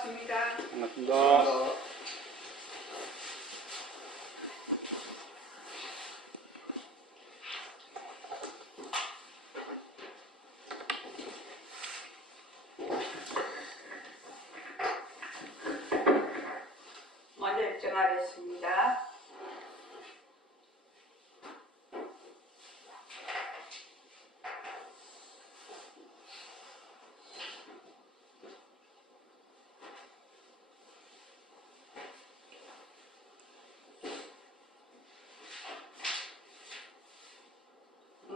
반갑습니다. 반갑습니다. 먼저 입장하겠습니다.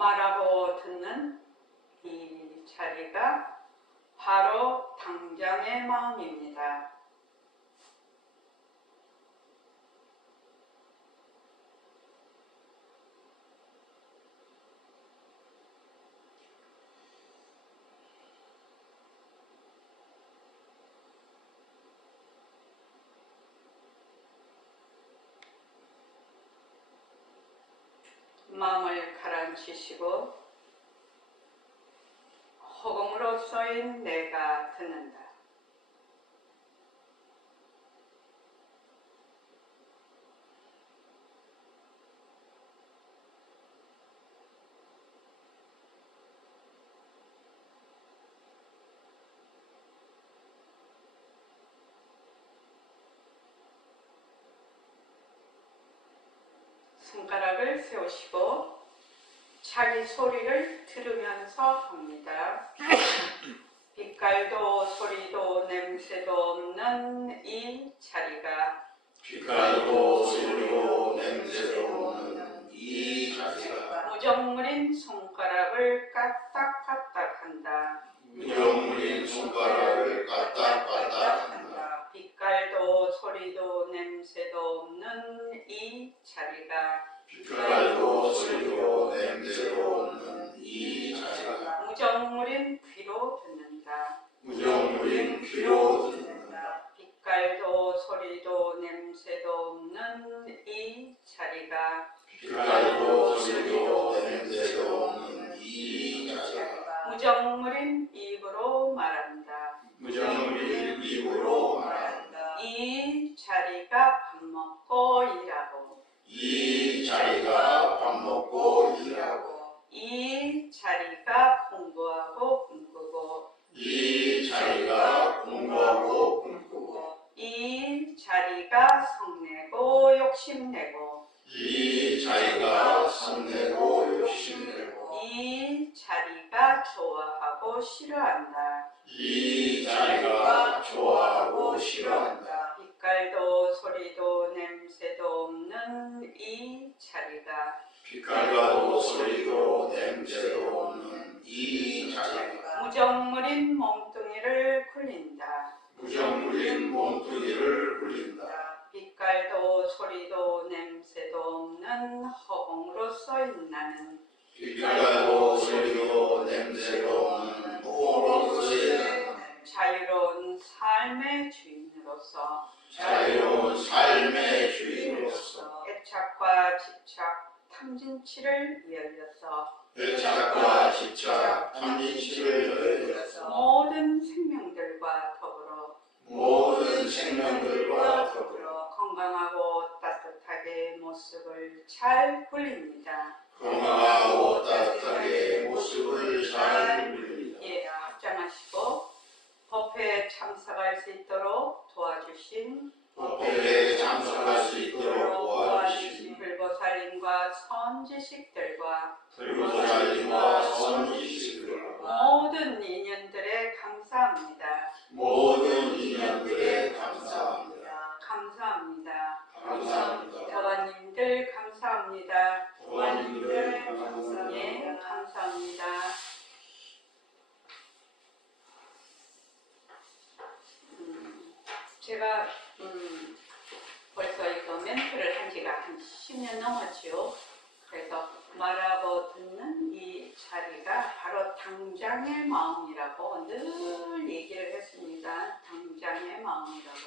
말하고 듣는 이 자리가 바로 당장의 마음입니다. 마음을 가라앉히시고 허공으로 쏘인 내가 듣는다. 손가락을 세우시고 자기 소리를 들으면서 합니다. 빛깔도 소리도 냄새도 없는 이 자리가 빛깔도 소리도 냄새도 없는 이 자리가 무정물인 손가락을 까딱까딱한다. 무정물인 손가락을 까딱까딱한다. 빛깔도 소리도 냄새도 없는 이 자리가 빛깔도 소리도 냄새도 없는 이 자리가 무정물인 귀로 듣는다. 무정물인 귀로 듣는다. 빛깔도 소리도 냄새도 없는 이 자리가 빛깔도 소리도 냄새도 없는 이 자리가 무정물인 입으로 말한다. 무정물인 입으로 말한다. 이 자리가 밥 먹고 일하고 이 자리가 밥 먹고 일하고 이 자리가 공부하고 꿈꾸고 이 자리가 공부하고 꿈꾸고 이 자리가 성내고 욕심내고 이 자리가 성내고 욕심내고 이 자리가 좋아하고 싫어한다. 이 자리가 좋아하고 싫어한다. 빛깔도 소리도 냄새도 없는 이 자리가 빛깔도 소리도 냄새도 없는 이 자리가 무정물인 몸뚱이를 굴린다. 무정물인 몸뚱이를 굴린다. 빛깔도 소리도 냄새도 없는 허공으로 쏘인 나는 빛깔도 소리도 냄새도 없는 호로서의 자유로운 삶의 주인으로서 자유로운 삶의 주인으로서 애착과 집착, 탐진치를 이어서 애착과 집착, 탐진치를 열려서 모든 생명들과 더불어 모든 생명들과 더불어 건강하고 따뜻하게 모습을 잘 굴립니다. 건강하고 따뜻하게 모습을 잘 굴립니다. 예, 합장하시고 법회에 참석할 수 있도록 도와주신 법회에 참석할 수 있도록 도와주신 불보살님과 선지식들과 불보살님과 선지식들과 모든 인연들에 감사합니다. 모든 인연들에 감사합니다. 감사합니다. 감사합니다. 도반님들 감사합니다. 도반님들 감사합니다. 예, 감사합니다. 제가 벌써 이거 멘트를 한 지가 한 10년 넘었죠. 그래서 말하고 듣는 이 자리가 바로 당장의 마음이라고 늘 얘기를 했습니다. 당장의 마음이라고.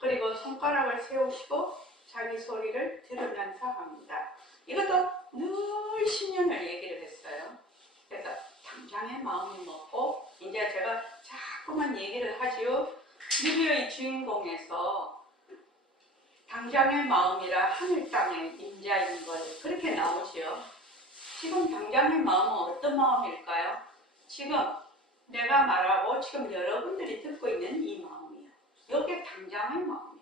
그리고 손가락을 세우시고 자기 소리를 들으면서 합니다. 이것도 늘 10년을 얘기를 했어요. 그래서 당장의 마음이 먹고 이제 제가 자꾸만 얘기를 하지요. 리뷰의 주인공에서 당장의 마음이라 하늘 땅의 임자인 것 그렇게 나오지요. 지금 당장의 마음은 어떤 마음일까요? 지금 내가 말하고 지금 여러분들이 듣고 있는 이 마음이에요. 이게 당장의 마음이에요.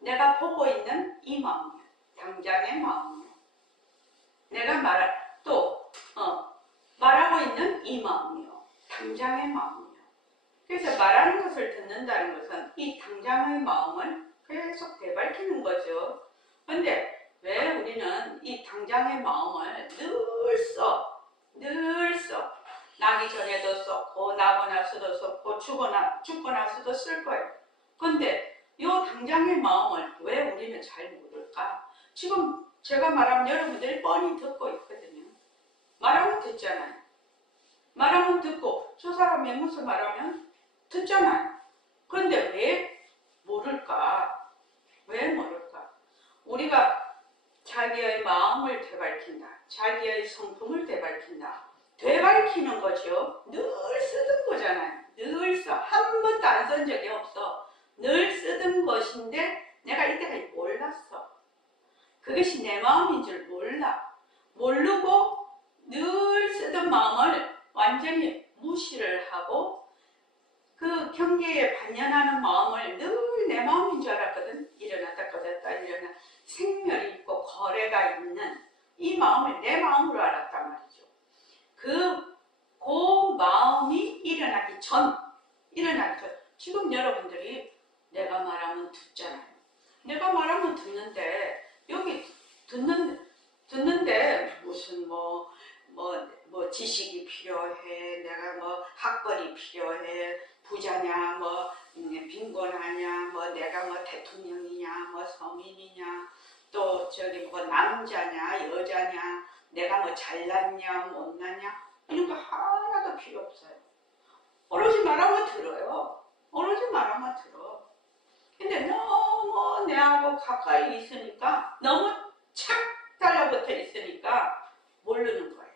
내가 보고 있는 이 마음이에요. 당장의 마음이에요. 내가 말하고 있는 이 마음이에요. 당장의 마음이에요. 그래서 말하는 것을 듣는다는 것은 이 당장의 마음을 계속 되밟히는 거죠. 그런데 왜 우리는 이 당장의 마음을 늘 써. 나기 전에도 썼고, 나고 나서도 썼고, 죽고 나서도 쓸 거예요. 그런데 이 당장의 마음을 왜 우리는 잘 모를까? 지금 제가 말하면 여러분들이 뻔히 듣고 있거든요. 말하면 듣잖아요. 말하면 듣고, 저 사람이 무슨 말하면 듣잖아요. 그런데 왜 모를까? 왜 모를까? 우리가 자기의 마음을 되밟힌다. 자기의 성품을 되밟힌다. 되밟히는 거죠. 늘 쓰던 거잖아요. 늘 써. 한 번도 안 쓴 적이 없어. 늘 쓰던 것인데 내가 이때까지 몰랐어. 그것이 내 마음인 줄 몰라. 모르고 늘 쓰던 마음을 완전히 무시를 하고 그 경계에 반연하는 마음을 늘 내 마음인 줄 알았거든. 일어났다 꺼졌다 일어나 생멸이 있고 거래가 있는 이 마음을 내 마음으로 알았단 말이죠. 그 마음이 일어나기 전 지금 여러분들이 내가 말하면 듣잖아요. 내가 말하면 듣는데 여기 듣는데 무슨 뭐 지식이 필요해, 내가 뭐 학벌이 필요해, 부자냐, 뭐 빈곤하냐, 뭐 내가 뭐 대통령이냐, 뭐 서민이냐, 또 저기 뭐 남자냐, 여자냐, 내가 뭐 잘났냐, 못났냐 이런 거 하나도 필요 없어요. 오로지 말하면 들어요. 오로지 말하면 들어. 근데 너무 내하고 가까이 있으니까 너무 착 달라붙어 있으니까 모르는 거예요.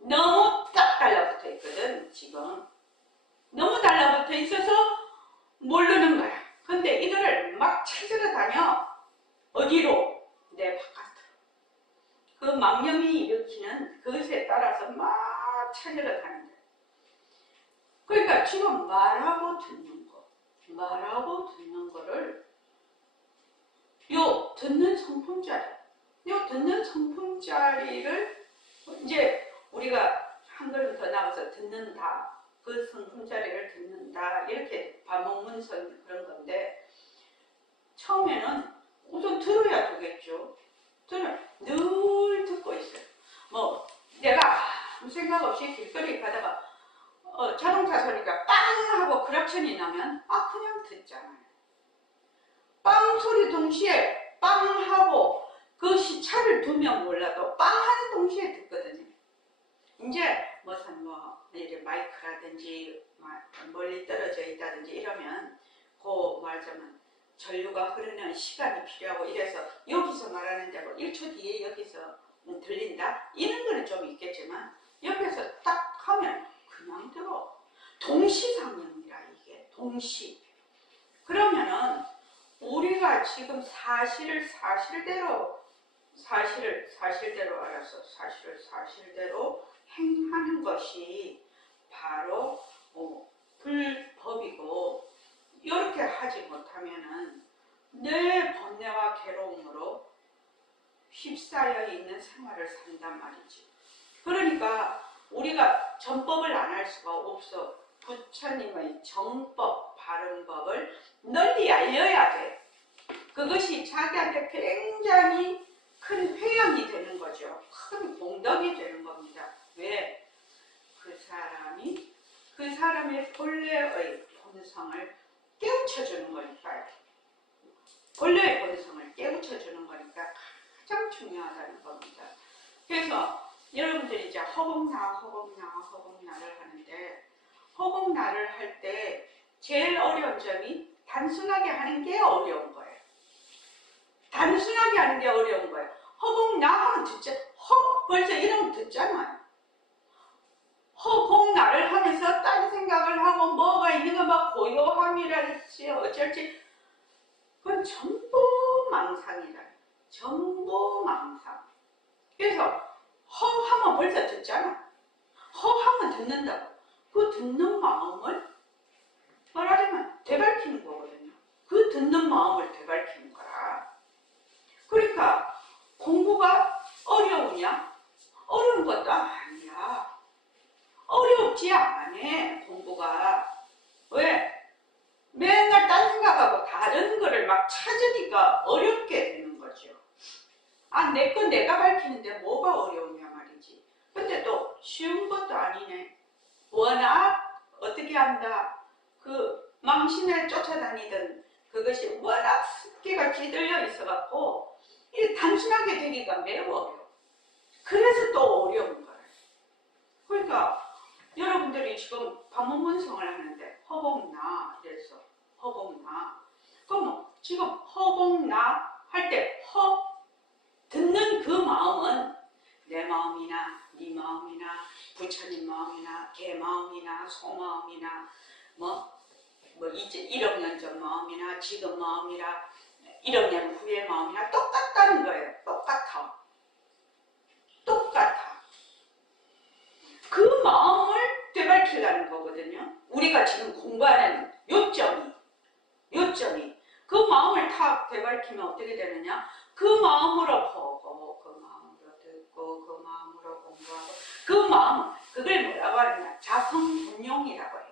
너무 딱 달라붙어 있거든. 지금 너무 달라붙어 있어서 모르는 거야. 근데 이거를 막 찾으러 다녀. 어디로? 내 바깥으로. 그 망념이 일으키는 그것에 따라서 막 찾으러 다니는 거야. 그러니까 지금 말하고 듣는 거를 요 듣는 성품자리를 이제 우리가 한 걸음 더 나가서 듣는다. 그 성품자리를 듣는다. 이렇게 반복문선 그런 건데 처음에는 우선 들어야 되겠죠. 저는 늘 듣고 있어요. 뭐 내가 아무 생각 없이 길거리 가다가 자동차 소리가 빵 하고 크락션이 나면 그냥 듣잖아요. 빵 소리 동시에 빵 하고 그 시차를 두면 몰라도 빵 하는 동시에 듣거든요. 이제 무슨 이제 마이크라든지 멀리 떨어져 있다든지 이러면 그 말하자면 전류가 흐르는 시간이 필요하고 이래서 여기서 말하는 대로 1초 뒤에 여기서 들린다? 이런 거는 좀 있겠지만 옆에서 딱 하면 그냥 들어. 동시상영이라 이게 동시. 그러면은 우리가 지금 사실을 사실대로 알아서 사실을 사실대로 행하는 것이 바로 불법이고 이렇게 하지 못하면은 내 번뇌와 괴로움으로 휩싸여 있는 생활을 산단 말이지. 그러니까 우리가 전법을 안 할 수가 없어. 부처님의 정법, 바른법을 널리 알려야 돼. 그것이 자기한테 굉장히 큰 회영이 되는 거죠. 큰 공덕이 되는 겁니다. 왜? 그 사람의 본래의 본성을 깨우쳐주는 거니까요. 본래의 본성을 깨우쳐주는 거니까 가장 중요하다는 겁니다. 그래서 여러분들이 이제 허공나를 하는데 허공나를 할 때 제일 어려운 점이 단순하게 하는 게 어려운 거예요. 단순하게 하는 게 어려운 거예요. 허공나 하면 듣죠. 벌써 이러면 듣잖아요. 허공나를 하면서 딴 생각을 하고 뭐가 있는 거 막 고요함이랄지 어쩔지. 그건 전부 망상이라. 전부 망상. 그래서 허하면 벌써 듣잖아. 허하면 듣는다고. 그 듣는 마음을 말하자면 되밟히는 거거든요. 그 듣는 마음을 되밟히는 거라. 그러니까 공부가 어려우냐? 어려운 것도 아니야. 어렵지 않아, 공부가. 왜? 맨날 딴 생각하고 다른 거를 막 찾으니까 어렵게 되는 거죠. 아, 내 건 내가 밝히는데 뭐가 어려우냐 말이지. 근데 또 쉬운 것도 아니네. 워낙 어떻게 한다. 그 망신을 쫓아다니던 그것이 워낙 습기가 깃들려 있어갖고 이 단순하게 되기가 매우 어려워. 그래서 또 어려운 거예요. 그러니까 여러분들이 지금 방문문성을 하는데 허공나 이래서 허공나. 그럼 지금 허공나 할 때 듣는 그 마음은 내 마음이나 네 마음이나 부처님 마음이나 개 마음이나 소 마음이나 이제 1억 년 전 마음이나 지금 마음이나 1억 년 후의 마음이나 똑같다는 거예요. 똑같아. 그 마음을 되밟히려는 거거든요. 우리가 지금 공부하는 요점이 그 마음을 다 되밟히면 어떻게 되느냐? 그 마음으로 보고, 그 마음으로 듣고, 그 마음으로 공부하고, 그 마음, 그걸 뭐라고 하느냐? 자성분용이라고 해요.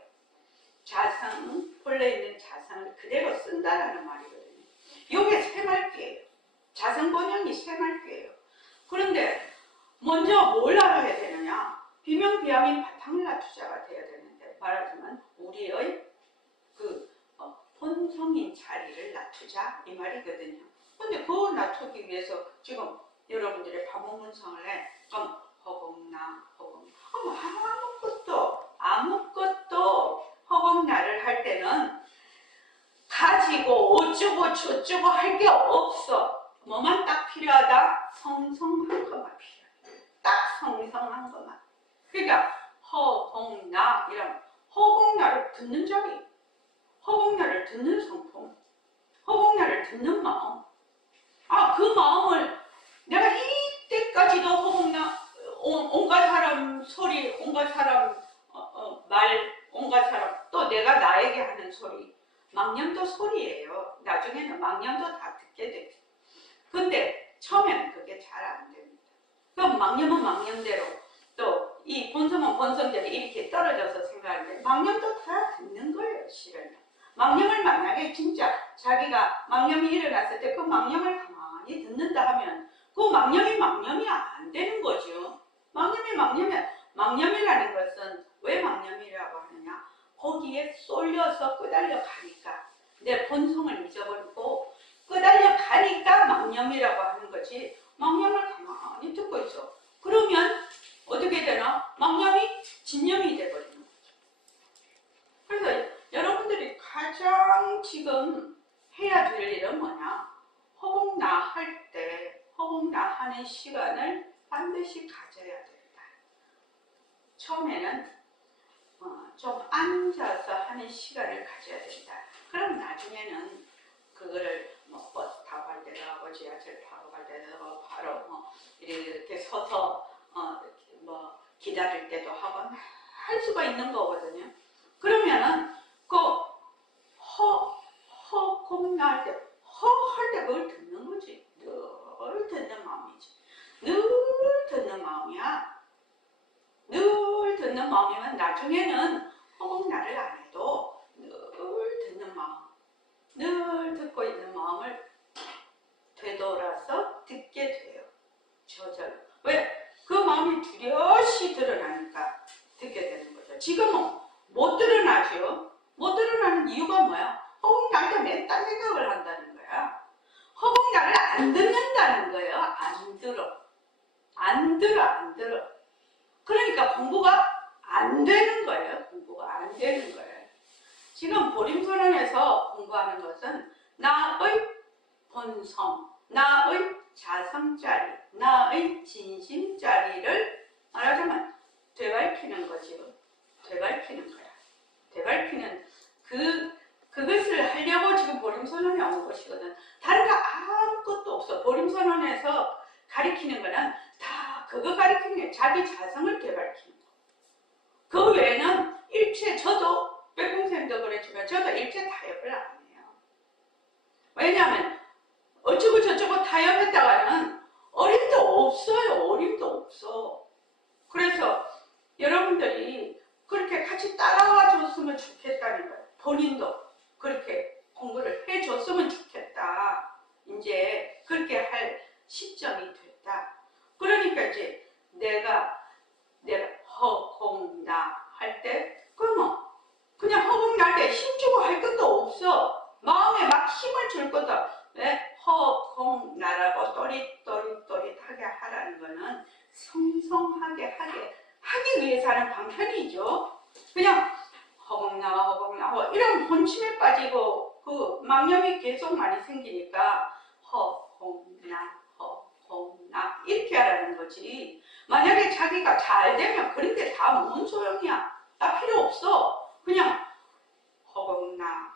자성, 본래 있는 자성을 그대로 쓴다라는 말이거든요. 이게 새말귀예요. 자성분용이 새말귀예요. 그런데 먼저 뭘 알아야 되느냐? 비명비암인 바탕을 낮추자가 돼야 되는데, 말하자면 우리의 본성인 자리를 낮추자 이 말이거든요. 근데 그걸 낮추기 위해서 지금 여러분들의 파문문성을 해. 그럼 허공나 아무것도 허공나를 할 때는 가지고 어쩌고 저쩌고 할 게 없어. 뭐만 딱 필요하다? 성성한 것만 필요해. 딱 성성한 것만. 그러니까 허공나 이런 허공나를 듣는 자리, 허공나를 듣는 성품, 허공나를 듣는 마음. 아, 그 마음을 내가 이때까지도 허공나 온갖 사람 소리, 온갖 사람 말, 온갖 사람 또 내가 나에게 하는 소리, 망념도 소리예요. 나중에는 망념도 다 듣게 돼요. 근데 처음에는 그게 잘 안 됩니다. 그럼 망념은 망념대로 또 이 본성은 본성대로 이렇게 떨어져서 생각하는데 망념도 다 듣는 거예요, 실은. 망념을 만약에 진짜 자기가 망념이 일어났을 때 그 망념을 가만히 듣는다 하면 그 망념이 안 되는 거죠. 망념이라는 것은 왜 망념이라고 하느냐? 거기에 쏠려서 끄달려 가니까 내 본성을 잊어버리고 끄달려 가니까 망념이라고 하는 거지. 망념을 가만히 듣고 있어. 그러면 어떻게 되나? 망념이 진념이 돼버리는 거죠. 그래서 여러분들이 가장 지금 해야 될 일은 뭐냐? 허공나 할 때, 허공나 하는 시간을 반드시 가져야 된다. 처음에는 좀 앉아서 하는 시간을 가져야 된다. 그럼 나중에는 그거를 버스 타고 갈 때도 하고 지하철 타고 갈 때도 하고 바로 이렇게 서서 기다릴 때도 하고 할 수가 있는 거거든요. 그러면은 허공나 할 때 할 때 그걸 듣는 거지. 늘 듣는 마음이지. 늘 듣는 마음이야. 늘 듣는 마음이면 나중에는 허공나를 안 해도 늘 듣는 마음, 늘 듣고 있는 마음을 되돌아서 듣게 돼요. 저절로. 왜? 그 마음이 두려시 드러나니까 듣게 되는 거죠. 지금은 못 드러나죠. 못 드러나는 이유가 뭐야? 허공나할 때 맨 딴 생각을 한다는 거야. 허공나를 안 듣는다는 거예요. 안 들어. 그러니까 공부가 안 되는 거예요. 지금 보림선언에서 공부하는 것은 나의 본성, 나의 자성자리, 나의 진심자리를 말하자면 되밟히는 거지요. 되밟히는 거야. 되밟히는 그것을 하려고 지금 자성을 되찾기는 거. 그 외에는 일체, 저도 백공생도 그랬지만 저도 일체 타협을 안 해요. 왜냐하면 어쩌고 저쩌고 타협했다가는 어림도 없어요. 어림도 없어. 그래서 여러분들이 그렇게 같이 따라와 줬으면 좋겠다는 거예요. 본인도 그렇게 공부를 해줬으면 좋겠다. 이제 그렇게 할 시점이 됐다. 그러니까 이제 내가 허공나 할 때, 그냥 허공날 때 힘주고 할 것도 없어. 마음에 막 힘을 줄 것도. 왜? 허공나라고 또릿또릿또릿하게 하라는 거는 성성하게 하기 위해서 하는 방편이죠. 그냥 허공나 이런 본침에 빠지고 그 망념이 계속 많이 생기니까 허공나 이렇게 하라는 거지. 만약에 자기가 잘 되면 그런 게 다 뭔 소용이야. 나 필요 없어. 그냥 허공나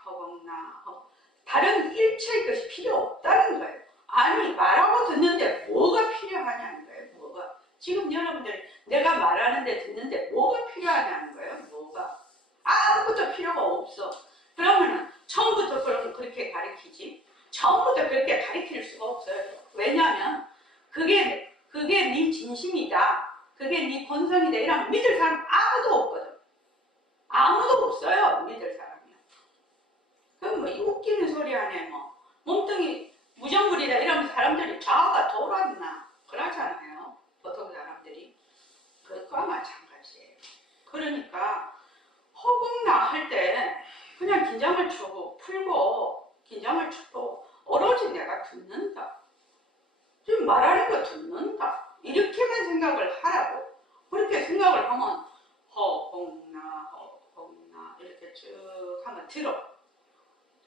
다른 일체의 것이 필요 없다는 거예요. 아니, 말하고 듣는데 뭐가 필요하냐는 거예요. 뭐가. 지금 여러분들 내가 말하는데 듣는데 뭐가 필요하냐는 거예요. 뭐가. 아무것도 필요가 없어. 그러면은 처음부터 그렇게 가르치지. 처음부터 그렇게 가르칠 수가 없어요. 왜냐하면 그게 네 진심이다. 그게 네 본성이다. 이런 믿을 사람 아무도 없거든. 아무도 없어요. 믿을 사람이. 그럼 뭐 웃기는 소리 하네. 뭐 몸뚱이 무정부리다 이러면 사람들이 자아가 돌았나 그러잖아요. 보통 사람들이. 그것과 마찬가지예요. 그러니까 허공나 할 때 그냥 긴장을 풀고 긴장을 주고 오로지 내가 듣는다. 지금 말하는 거 듣는다. 이렇게만 생각을 하라고. 그렇게 생각을 하면 허공나 이렇게 쭉 하면 들어.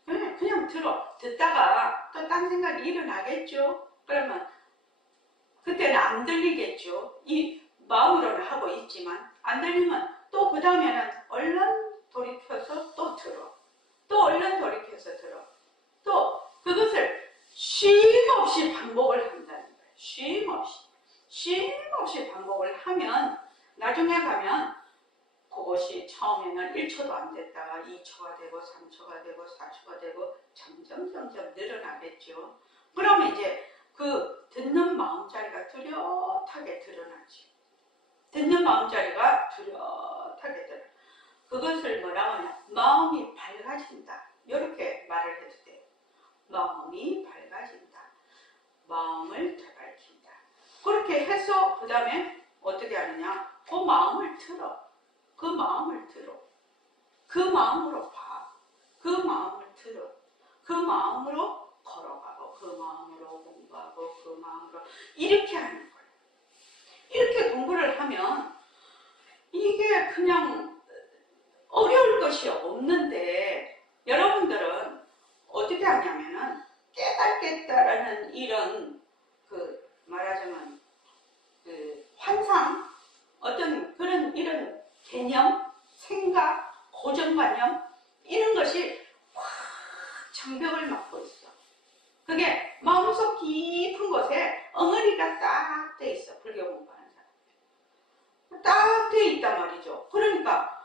그냥 들어. 듣다가 또 딴 생각이 일어나겠죠. 그러면 그때는 안 들리겠죠. 이 마음으로는 하고 있지만 안 들리면 또 그 다음에는 얼른 돌이켜서 또 들어. 또 얼른 돌이켜서 들어. 또 그것을 쉼없이 반복을 한다는 거예요. 쉼없이 반복을 하면 나중에 가면 그것이 처음에는 1초도 안 됐다가 2초가 되고 3초가 되고 4초가 되고 점점 늘어나겠죠. 그러면 이제 그 듣는 마음자리가 뚜렷하게 드러나지. 듣는 마음자리가 뚜렷하게 드러나. 그것을 뭐라고 하냐. 마음이 밝아진다. 이렇게 말을 해도 돼요. 마음이 밝아진다. 마음을 되밝힌다. 그렇게 해서 그 다음에 어떻게 하느냐. 그 마음을 들어. 그 마음을 들어. 그 마음으로 봐. 그 마음을 들어. 그 마음으로 걸어가고 그 마음으로 공부하고 그 마음으로 이렇게 하는 거예요. 이렇게 공부를 하면 이게 그냥 어려울 것이 없는데 여러분들은 어떻게 하냐면은 깨닫겠다라는 이런 그 말하자면 그 환상 어떤 그런 이런 개념, 생각, 고정관념 이런 것이 확 장벽을 막고 있어. 그게 마음속 깊은 곳에 엉어리가 딱 돼 있어. 불교 공부하는 사람. 딱 돼 있단 말이죠. 그러니까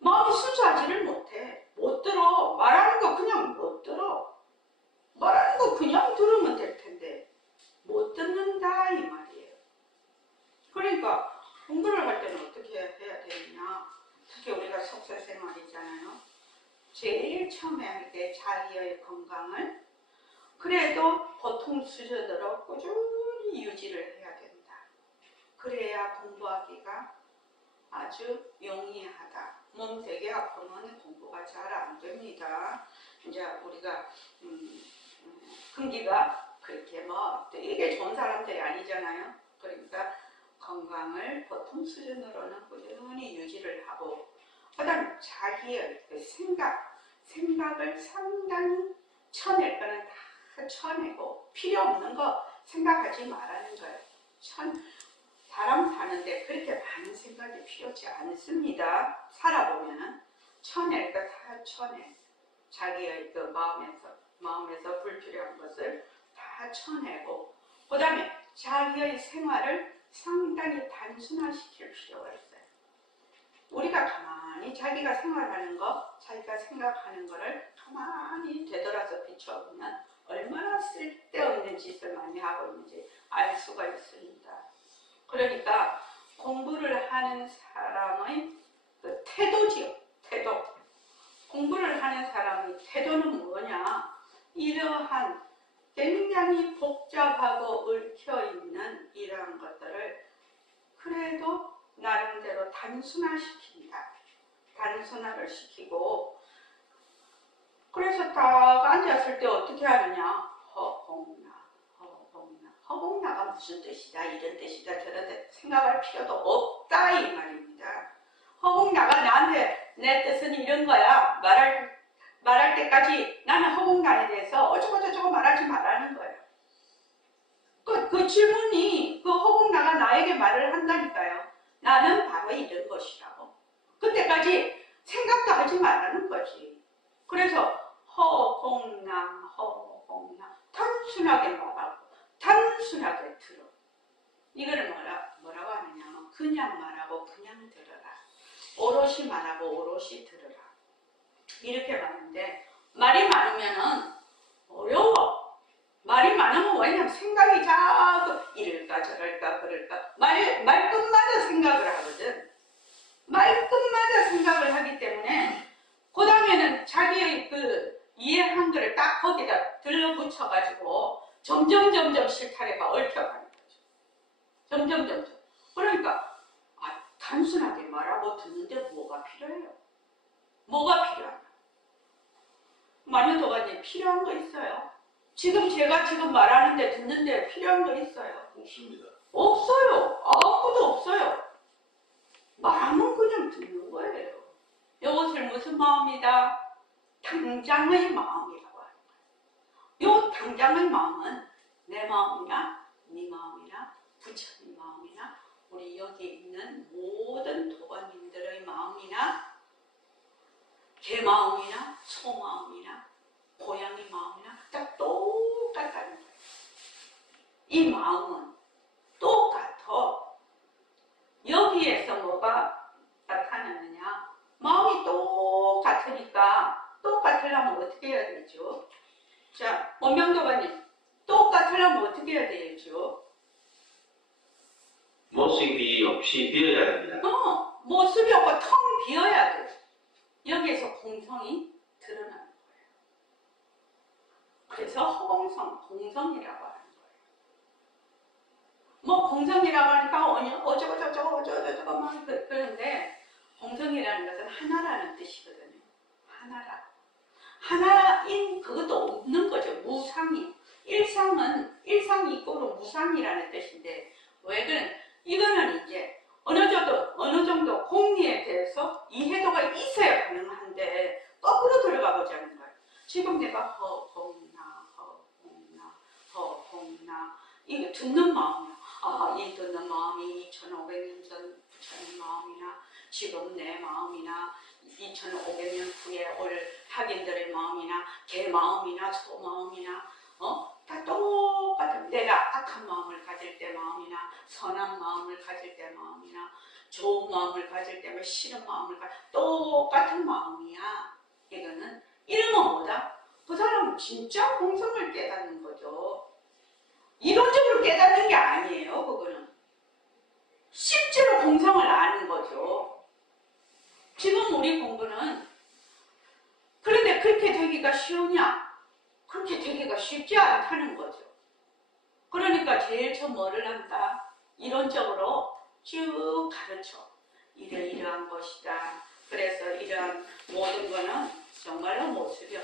마음이 순수하지를 못해. 못 들어. 말하는 거 그냥 못 들어. 말하는 거 그냥 들으면 될 텐데 못 듣는다 이 말이에요. 그러니까 공부를 할 때는 어떻게 해야 되느냐. 특히 우리가 석사 생활이잖아요. 제일 처음에 할 때 자기의 건강을 그래도 보통 수준으로 꾸준히 유지를 해야 된다. 그래야 공부하기가 아주 용이하다. 몸 되게 아프면 공부가 잘 안 됩니다. 이제 우리가 금기가 그렇게 뭐 되게 좋은 사람들이 아니잖아요. 그러니까 건강을 보통 수준으로는 꾸준히 유지를 하고 그다음 자기의 그 생각을 상당히 쳐낼 거는 다 쳐내고 필요 없는 거 생각하지 말라는 거예요. 사람 사는데 그렇게 많은 생각이 필요치 않습니다. 살아보면은 쳐낼 거 다 쳐내. 자기의 그 마음에서 불필요한 것을 다 쳐내고 그 다음에 자기의 생활을 상당히 단순화시킬 필요가 있어요. 우리가 가만히 자기가 생활하는 거, 자기가 생각하는 거를 가만히 되돌아서 비춰보면 얼마나 쓸데없는 짓을 많이 하고 있는지 알 수가 있습니다. 그러니까 공부를 하는 사람의 그 태도지요. 태도. 공부를 하는 사람의 태도는 뭐냐? 이러한 굉장히 복잡하고 얽혀있는 이러한 것들을 그래도 나름대로 단순화시킵니다. 단순화를 시키고, 그래서 딱 앉았을 때 어떻게 하느냐? 허공나, 허공나. 허공나가 무슨 뜻이다, 이런 뜻이다, 저런 뜻 생각할 필요도 없다, 이 말입니다. 허공나가 나한테 내 뜻은 이런 거야. 말할 때까지 나는 허공나에 대해서 어쩌고저쩌고 말하지 말라는 거예요. 그 질문이, 그 허공나가 나에게 말을 한다니까요. 나는 바로 이런 것이라고. 그때까지 생각도 하지 말라는 거지. 그래서 허공나, 허공나. 단순하게 말하고, 단순하게 들어. 이거를 뭐라고 하느냐. 그냥 말하고, 그냥 들어라. 오롯이 말하고, 오롯이 들어라. 이렇게 말하는데, 말이 많으면은 어려워. 말이 많으면 왜냐면 생각이 자꾸 이럴까 저럴까 그럴까 말끝마다 생각을 하거든. 말끝마다 생각을 하기 때문에 그 다음에는 자기의 그 이해한 거를 딱 거기다 들러붙여가지고 점점 실타래가 얽혀가는 거죠. 점점. 그러니까 단순하게 말하고 듣는데 뭐가 필요해요? 뭐가 필요하냐? 마녀도가님 필요한 거 있어요? 제가 지금 말하는데 듣는데 필요한 거 있어요? 없습니다. 없어요. 아무도 없어요. 마음은 그냥 듣는 거예요. 이것을 무슨 마음이다? 당장의 마음이라고 하는 거예요. 이 당장의 마음은 내 마음이나 네 마음이나 부처님 마음이나 우리 여기 있는 모든 도반님들의 마음이나 개 마음이나 소 마음이나 고양이 마음이나 다 똑같다는 거예요. 이 마음은 똑같아. 여기에서 뭐가 나타나느냐? 마음이 똑같으니까 똑같으려면 어떻게 해야 되죠? 자, 원명도가님, 똑같으려면 어떻게 해야 되죠? 모습이 없이 비어야 됩니다. 모습이 없고 텅 비어야 돼. 여기에서 공성이 드러나는 거예요. 그래서 허공성, 공성이라고 하는 거예요. 뭐 공성이라고 하니까 어쩌고 막 그러는데 공성이라는 것은 하나라는 뜻이거든요. 하나라. 하나인 그것도 없는 거죠. 무상이. 일상이 이꼬로 무상이라는 뜻인데 왜 그래? 이거는 이제 어느 정도 공리에 대해서 이해도가 있어야 가능한데 거꾸로 들어가 보자는 거예요. 지금 내가 허공나 이게 듣는 마음이야. 이 듣는 마음이 2500년 전 부처님 마음이나 지금 내 마음이나 2500년 후에 올 학인들의 마음이나 개 마음이나 소 마음이나 다 똑같은 내가 악한 마음을 가질 때 마음이나 선한 마음을 가질 때 마음이나 좋은 마음을 가질 때 싫은 마음을 똑같은 마음이야. 이거는 이름은 뭐다? 그 사람은 진짜 공성을 깨닫는 거죠. 이론적으로 깨닫는 게 아니에요. 그거는 실제로 공성을 아는 거죠. 지금 우리 공부는 그런데 그렇게 되기가 쉬우냐? 그렇게 되기가 쉽지 않다는 거죠. 그러니까 제일 처음 뭐를 한다? 이론적으로 쭉 가르쳐. 이러이러한 것이다. 그래서 이러한 모든 거는 정말로 모습이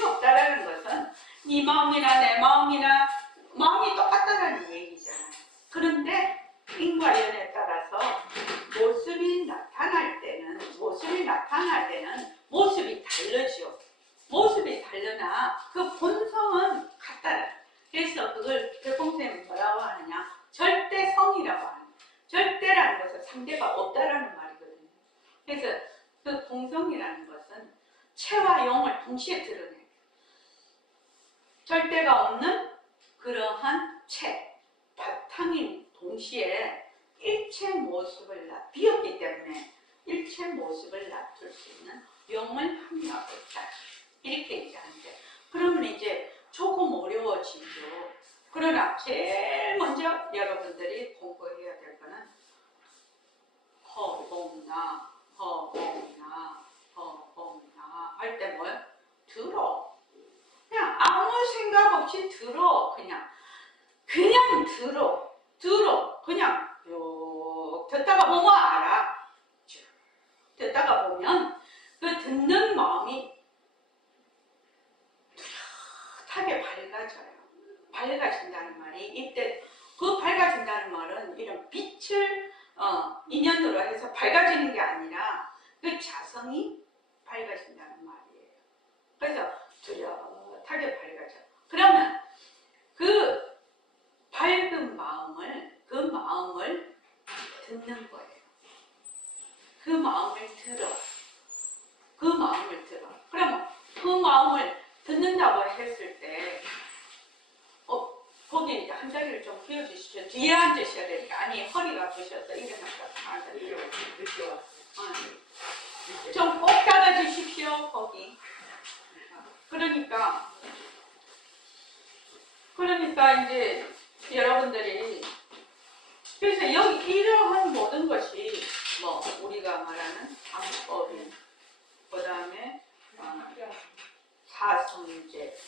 없다라는 것은 네 마음이나 내 마음이나 마음이 똑같다는 얘기잖아요. 그런데 인과연에 따라서 모습이 나타날 때는 모습이 다르죠. 모습이 다르나 그 본성은 같다. 그래서 그걸 백공쌤은 뭐라고 하느냐? 절대성이라고 하는 거예요. 절대라는 것은 상대가 없다라는 말이거든요. 그래서 그 공성이라는 것은 체와 영을 동시에 드러내요. 절대가 없는 그러한 체, 바탕인 동시에 일체 모습을 비었기 때문에 일체 모습을 놔둘 수 있는 영을 합리하고 있다. 이렇게 얘기하는데, 그러면 이제 조금 어려워지죠. 그러나 제일 먼저 여러분들이 공부해야 될 거는 허공나 허공나 허공나 할 때 뭐예요? 들어. 그냥 아무 생각 없이 들어. 그냥 들어. 그냥 쭉 듣다가 보면 알아. 쭉 듣다가 보면 그 듣는 마음이 뚜렷하게 밝아진다는 말이, 이때 그 밝아진다는 말은 이런 빛을 인연으로 해서 밝아지는 게 아니라 그 자성이 밝아진다는 말이에요. 그래서 뚜렷하게 밝아져. 그러면 그 밝은 마음을, 그 마음을 듣는 거예요. 그 마음을 들어. 그 마음을 들어. 그러면 그 마음을 듣는다고 했을 때 거기 이제 한 자리를 좀 비워주시죠. 뒤에 앉으셔야 되니까. 아니, 허리가 아프셔서 일어나서 앉아주세요. 늦게 왔어요. 좀 꼭 닫아주십시오, 거기. 그러니까 이제 여러분들이, 그래서 여기 이러한 모든 것이 뭐 우리가 말하는 방법인, 그 다음에 사성제,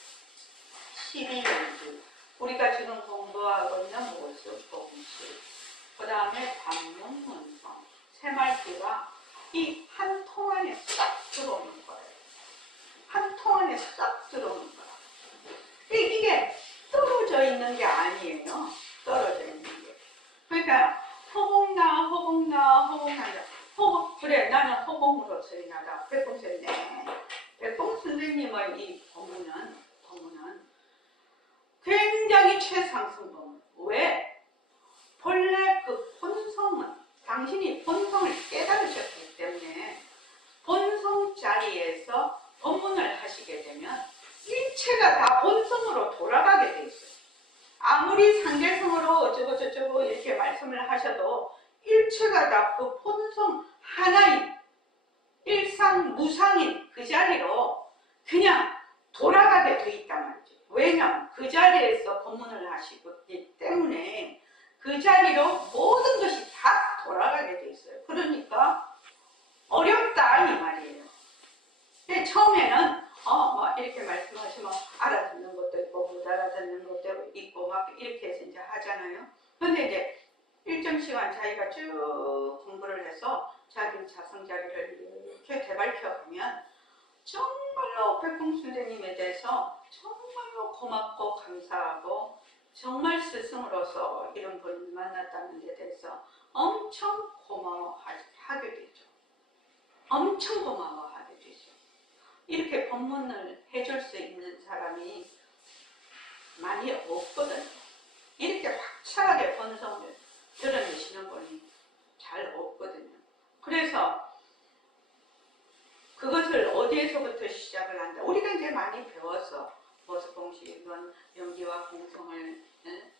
12연주, 우리가 지금 공부하고 있는 모습 공식, 그 다음에 관문문성, 새말귀가 이 한 통 안에 싹 들어오는 거예요. 한 통 안에 싹 들어오는 거예요. 이게 떨어져 있는 게 아니에요. 떨어져 있는 게. 그러니까 허공나 그래, 나는 허공으로 소리 나다. 백봉 소리 내. 백봉 선생님의 이 법문은 굉장히 최상승 법문. 왜? 본래 그 본성은, 당신이 본성을 깨달으셨기 때문에 본성 자리에서 법문을 하시게 되면 일체가 다 본성으로 돌아가게 돼 있어요. 아무리 상대성으로 어쩌고 저쩌고 이렇게 말씀을 하셔도 일체가 다 그 본성 하나인, 일상무상인 그 자리로 그냥 돌아가게 돼 있단 말이죠. 왜냐하면 그 자리에서 법문을 하시기 때문에 그 자리로 모든 것이 다 돌아가게 돼 있어요. 그러니까 어렵다 이 말이에요. 근데 처음에는 막 이렇게 말씀하시면 알아듣는 것도 있고 못 알아듣는 것도 있고 막 이렇게 해서 이제 하잖아요. 근데 이제 일정 시간 자기가 쭉 공부를 해서 자기 자성 자리를 이렇게 되밟혀가면 정말로 백봉 선생님에 대해서 정말로 고맙고 감사하고, 정말 스승으로서 이런 분을 만났다는 데 대해서 엄청 고마워하게 되죠. 엄청 고마워하게 되죠. 이렇게 법문을 해줄 수 있는 사람이 많이 없거든요. 이렇게 확실하게 본성을 드러내시는 분이 잘 없거든요. 그래서 그것을 어디에서부터 시작을 한다. 우리가 이제 많이 배워서 모습공식은 연기와 공성을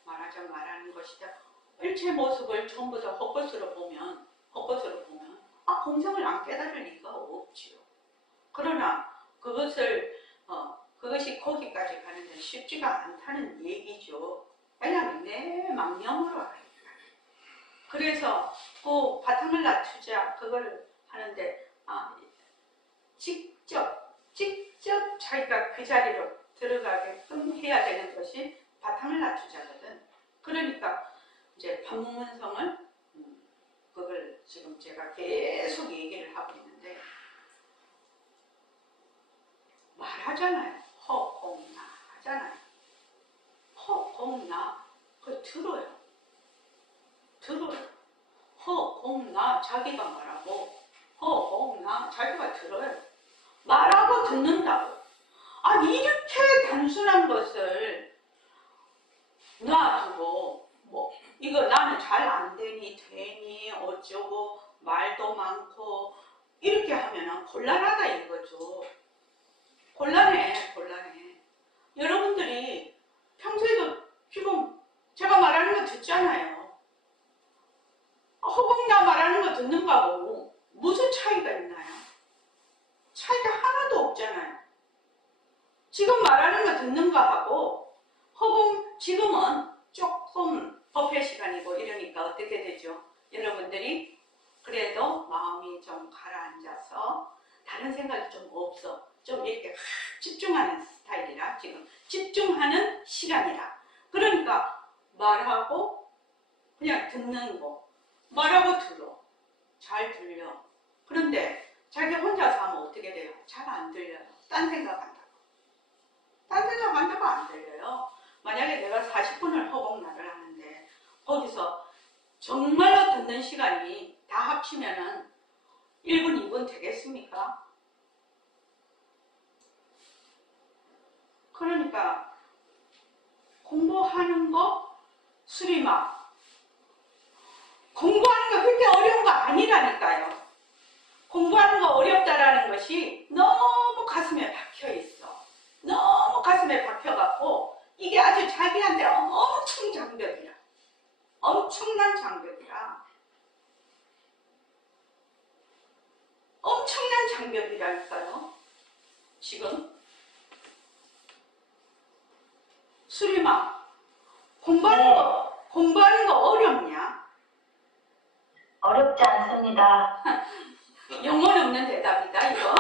말하는 것이다. 일체 모습을 전부 다 헛것으로 보면 공성을 안 깨달을 리가 없지요. 그러나 그것이 거기까지 가는 데 쉽지가 않다는 얘기죠. 왜냐하면 내 망념으로 알아요. 그래서 그 바탕을 낮추자 그걸 하는데 직접 자기가 그 자리로 들어가게끔 해야 되는 것이 바탕을 낮추자거든. 그러니까 이제 반문문성을 그걸 지금 제가 계속 얘기를 하고 있는데 말하잖아요. 허공나 하잖아요. 허공나 그걸 들어요. 허공나 자기가 말하고 허공나 자기가 들어요. 말하고 듣는다고. 이렇게 단순한 것을 놔두고 이거 나는 잘 안 되니 어쩌고 말도 많고 이렇게 하면은 곤란하다 이거죠. 곤란해. 여러분들이 평소에도 지금 제가 말하는 거 듣잖아요. 거하고 무슨 차이가 있나요? 차이가 하나도 없잖아요. 지금 말하는 거 듣는 거하고 혹은 지금은 조금 법회 시간이고 이러니까 어떻게 되죠? 여러분들이 그래도 마음이 좀 가라앉아서 다른 생각이 좀 없어. 좀 이렇게 집중하는 스타일이라 지금 집중하는 시간이라. 그러니까 말하고 그냥 듣는 거. 말하고 들어. 잘 들려. 그런데 자기 혼자서 하면 어떻게 돼요? 잘 안 들려요. 딴 생각한다고. 딴 생각한다고 안 들려요. 만약에 내가 40분을 허공날을 하는데 거기서 정말로 듣는 시간이 다 합치면은 1분, 2분 되겠습니까? 그러니까 공부하는 거 수리막 공부하는 거 그렇게 어려운 거 아니라니까요. 공부하는 거 어렵다라는 것이 너무 가슴에 박혀 있어. 너무 가슴에 박혀갖고 이게 아주 자기한테 엄청 장벽이라. 엄청난 장벽이라. 엄청난 장벽이라니까요. 지금 수리마 공부하는 거 어렵냐? 어렵지 않습니다. 영혼 없는 대답이다 이거.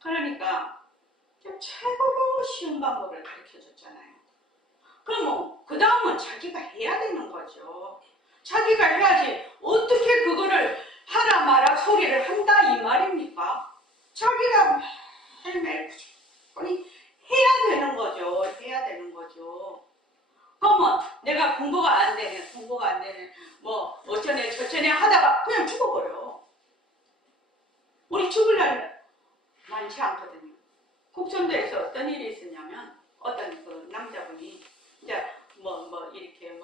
그러니까 최고로 쉬운 방법을 가르쳐줬잖아요. 그럼 그 다음은 자기가 해야 되는 거죠. 자기가 해야지 어떻게 그거를 하라 마라 소리를 한다 이 말입니까? 자기가 매일매일 꾸준히 해야 되는 거죠. 해야 되는 거죠. 그러면 내가 공부가 안 되네 뭐 어쩌네 저쩌네 하다가 그냥 죽어버려. 우리 죽을 날 많지 않거든요. 국천도에서 어떤 일이 있었냐면 어떤 그 남자분이 이제 이렇게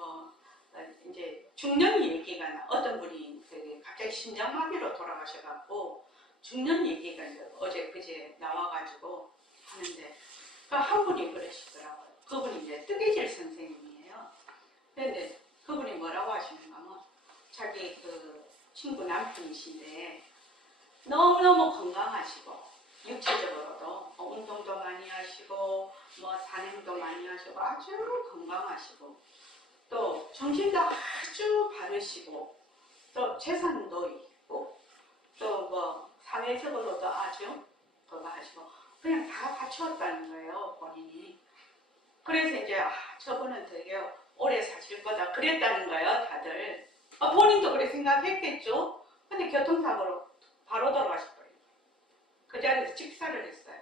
이제 죽는 얘기가 어떤 분이 갑자기 심장마비로 돌아가셔갖고 죽는 얘기가 이제 어제 그제 나와가지고 하는데 한 분이 그러시더라고요. 그분이 이제 뜨개질 선생님이에요. 근데 그분이 뭐라고 하시는가 하면 자기 그 친구 남편이신데 너무너무 건강하시고 육체적으로도 운동도 많이 하시고 산행도 많이 하시고 아주 건강하시고 또 정신도 아주 바르시고 또 재산도 있고 또 사회적으로도 아주 그거 하시고 그냥 다 갖추었다는 거예요 본인이. 그래서 이제 저분은 되게 오래 사실 거다 그랬다는 거예요 다들. 본인도 그렇게 생각했겠죠. 근데 교통사고로 바로 돌아가셨어요. 그 자리에서 직사를 했어요.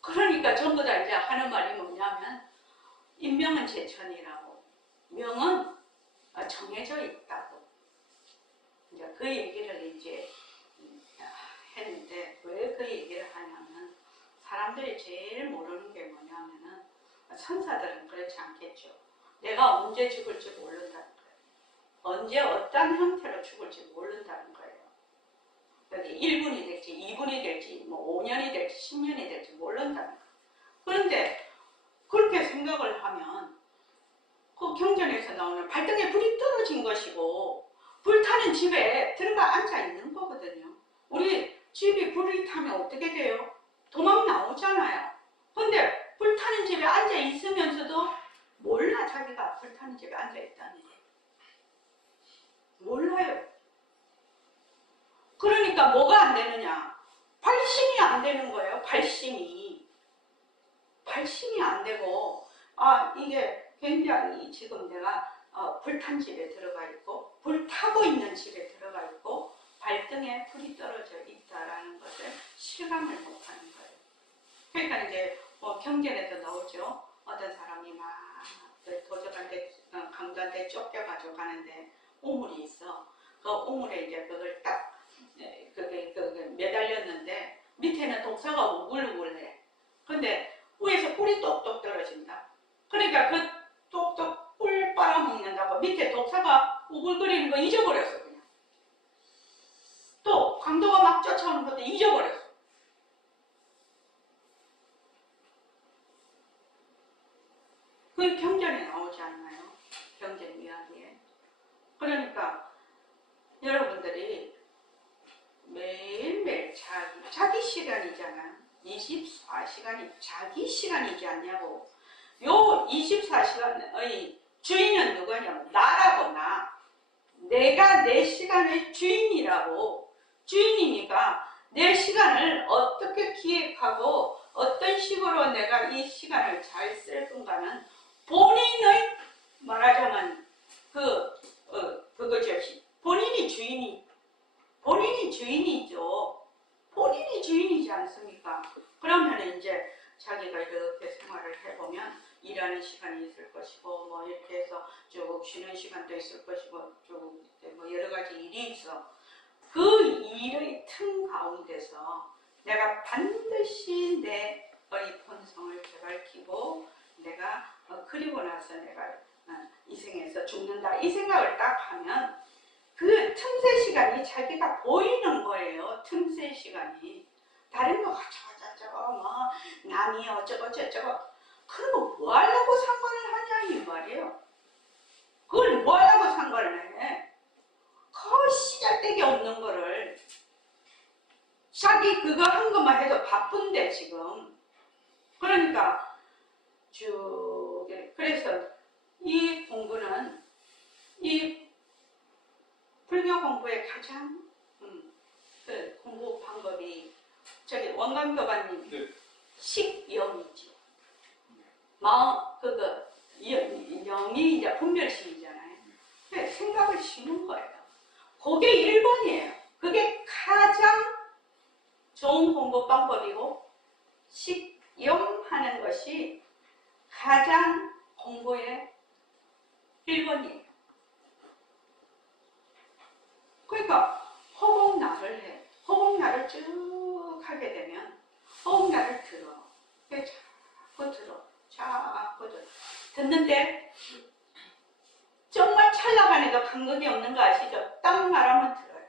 그러니까 전부 다 이제 하는 말이 뭐냐면 인명은 제천이라고 명은 정해져 있다고 이제 그 얘기를 이제 했는데 왜 그 얘기를 하냐면 사람들이 제일 모르는 게 뭐냐면은 천사들은 그렇지 않겠죠. 내가 언제 죽을지 모른다는 거예요. 언제 어떤 형태로 죽을지 모른다는 거예요. 여기 1분이 될지 2분이 될지 5년이 될지 10년이 될지 모른다는 거예요. 그런데 그렇게 생각을 하면 그 경전에서 나오는 발등에 불이 떨어진 것이고 불타는 집에 들어가 앉아 있는 거거든요. 우리 집이 불이 타면 어떻게 돼요? 도망 나오잖아요. 근데 불타는 집에 앉아 있으면서도 몰라 자기가 불타는 집에 앉아 있다는 게. 몰라요. 그러니까 뭐가 안 되느냐? 발심이 안 되는 거예요. 발심이 안 되고 이게 굉장히 지금 내가 불탄 집에 들어가 있고 불타고 있는 집에 들어가 있고 발등에 불이 떨어져 있다라는 것을 실감을 못하는 거예요. 그러니까 이제 경전에도 나오죠. 어떤 사람이 막 도적한테 강도한테 쫓겨가지고 가는데 우물이 있어. 그 우물에 이제 그걸 딱 그게 매달렸는데 밑에는 독사가 우글우글해. 근데 위에서 꿀이 똑똑 떨어진다. 그러니까 그 똑똑 꿀 빨아먹는다고 밑에 독사가 우글거리는 거 잊어버렸어 그냥. 또 강도가 막 쫓아오는 것도 잊어버렸어. 그 경전에 나오지 않나요? 경전 이야기에. 그러니까 여러분들이 매일매일 자기 시간이잖아. 24시간이 자기 시간이지 않냐고. 요 24시간의 주인은 누구냐면 나라고. 내가 내 시간의 주인이라고. 주인이니까 내 시간을 어떻게 기획하고 어떤 식으로 내가 이 시간을 잘 쓸 건가는 본인의, 말하자면 그거죠. 본인이 주인이죠. 본인이 주인이지 않습니까? 그러면 이제 자기가 이렇게 생활을 해보면 일하는 시간이 있을 것이고, 뭐 이렇게 해서 쭉 쉬는 시간도 있을 것이고, 쭉 뭐 여러 가지 일이 있어. 그 일의 틈 가운데서 내가 반드시 내의 본성을 개발키고, 내가 그리고 나서 내가 이 생에서 죽는다, 이 생각을 딱 하면 그 틈새 시간이 자기가 보이는 거예요. 틈새 시간이. 다른 거 저거 뭐 남이 어쩌고 저쩌고 그런 거 뭐 하려고 상관을 하냐 이 말이에요. 그걸 뭐 하려고 상관을 해. 그 시잘데기 없는 거를. 자기 그거 한 것만 해도 바쁜데 지금. 그러니까 그래서 이 공부는 이 불교 공부의 가장 그 공부 방법이 저기 원광교관님 네. 식영이죠. 마음 영이 이제 분별심이잖아요. 생각을 쉬는 거예요. 그게 1번이에요. 그게 가장 좋은 공부 방법이고, 식영하는 것이 가장 공부의 1번이에요. 그러니까 허공나를 해. 허공나를 쭉 하게 되면 허공나를 들어. 자꾸 들어. 듣는데 정말 찰나간에도 간격이 없는 거 아시죠? 딱 말하면 들어요.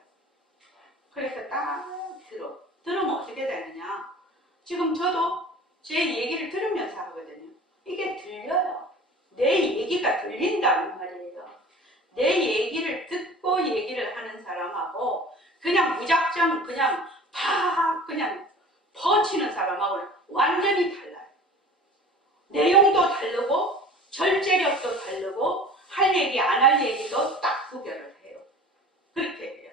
그래서 딱 들어. 들으면 어떻게 되느냐? 지금 저도 제 얘기를 들으면서 하거든요. 이게 들려요. 내 얘기가 들린다는 말이에요. 내 얘기를 듣고 얘기를 하는 사람하고 그냥 무작정 그냥 그냥 퍼치는 사람하고는 완전히 달라요. 내용도 다르고 절제력도 다르고 할 얘기 안 할 얘기도 딱 구별을 해요. 그렇게 해요.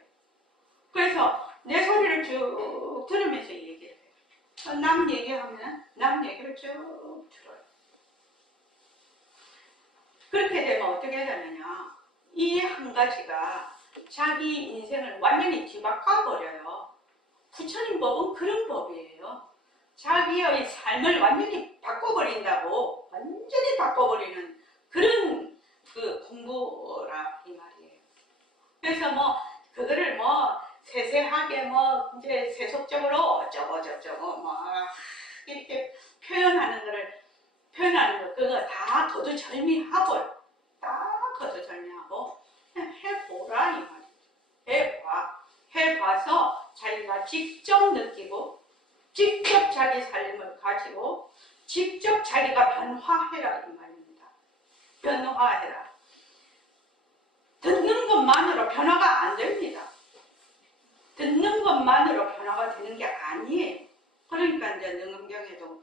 그래서 내 소리를 쭉 들으면서 얘기를 해요. 남 얘기하면 남 얘기를 쭉 들어요. 그렇게 되면 어떻게 되느냐, 이 한 가지가 자기 인생을 완전히 뒤바꿔버려요. 부처님 법은 그런 법이에요. 자기의 삶을 완전히 바꿔버린다고, 완전히 바꿔버리는 그런 그 공부라 이 말이에요. 그래서 뭐 그거를 뭐 세세하게 뭐 이제 세속적으로 어쩌고 저쩌고 뭐 이렇게 표현하는 거 그거 다 거두절미하고 그냥 해보라 이 말이에요. 해봐서 자기가 직접 느끼고 직접 자기 삶을 가지고 직접 자기가 변화해라 이 말입니다. 변화해라. 듣는 것만으로 변화가 안 됩니다. 듣는 것만으로 변화가 되는 게 아니에요. 그러니까 이제 능엄경에도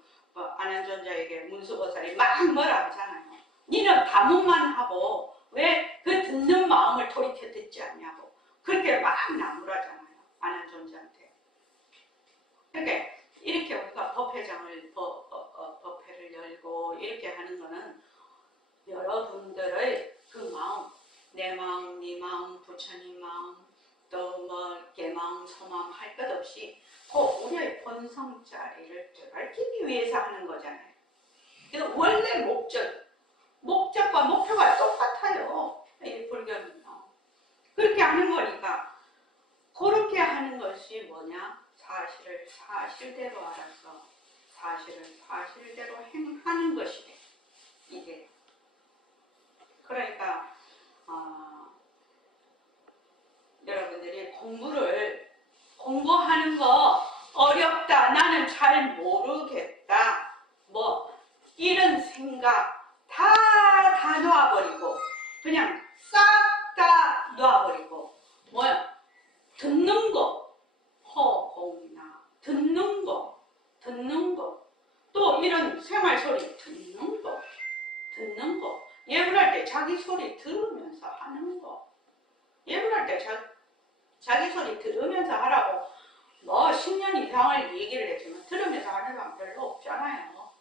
아난존자에게 문수보살이 막 뭐라 하잖아요. 니는 다문만 하고 왜 그 듣는 마음을 돌이켜 듣지 않냐고. 그렇게 막 나무라잖아요. 아난존자한테. 그러니까 이렇게 우리가 법회를 열고 이렇게 하는 거는 여러분들의 그 마음, 내 마음, 네 마음, 부처님 마음, 또 뭐 개마음, 소마음 할 것 없이 그 우리의 본성자리를 밝히기 위해서 하는 거잖아요. 그래서 원래 목적과 목표가 똑같아요. 이 불교는요. 그렇게 하는 거니까 그렇게 하는 것이 뭐냐? 사실을 사실대로 알아서 사실을 사실대로 행하는 것이래. 이게 그러니까 여러분들이 공부하는 거 어렵다, 나는 잘 모르겠다, 뭐 이런 생각 다 놔버리고 그냥 싹 다 할 때 자기 소리 들으면서 하라고 뭐 10년 이상을 얘기를 했지만 들으면서 하는 사람 별로 없잖아요.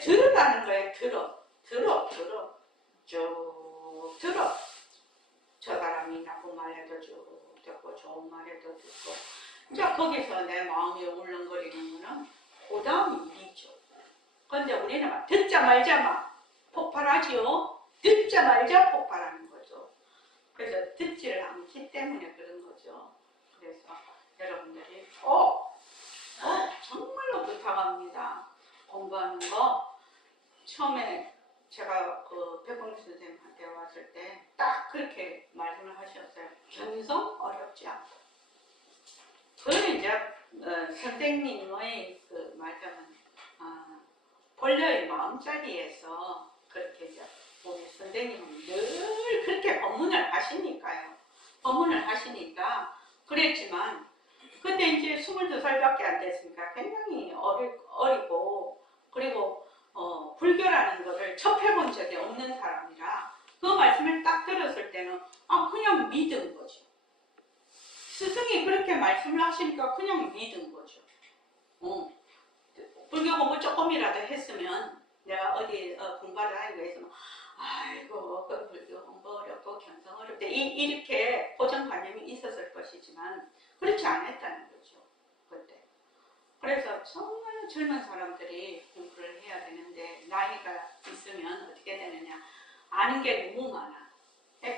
들으라는 거예요. 들어. 쭉 들어. 저 사람이 나쁜 말해도 쭉 듣고 좋은 말해도 듣고. 이제 거기서 내 마음이 울렁거리는 거는 그 다음 일이죠. 근데 우리는 막 듣자 말자 막 폭발하지요. 듣자 말자 폭발하는 거죠. 그래서 듣지를 않기 때문에 그런 거죠. 그래서 여러분들이 정말로 부탁합니다. 공부하는 거 처음에 제가 그 백봉 선생님한테 왔을 때 딱 그렇게 말씀을 하셨어요. 견성 어렵지 않고. 그거는 이제 선생님의 그 말하자면 본래의 마음자리에서 그렇게 이제 우리 선생님은 늘 그렇게 법문을 하시니까요. 법문을 하시니까 그랬지만 그때 이제 22살밖에 안 됐으니까 굉장히 어리고 그리고 불교라는 거를 접해본 적이 없는 사람이라 그 말씀을 딱 들었을 때는 그냥 믿은 거죠. 스승이 그렇게 말씀을 하시니까 그냥 믿은 거죠. 불교 공부 조금이라도 했으면 내가 어디 공부하러 다니고 했으면 아이고 그 불교 공부 어렵고 견성 어렵다 이렇게 고정관념이 있었을 것이지만 그렇지 않았다는 거죠. 그때. 그래서 정말 젊은 사람들이 공부를 해야 되는데 나이가 있으면 어떻게 되느냐. 아는 게 너무 많아.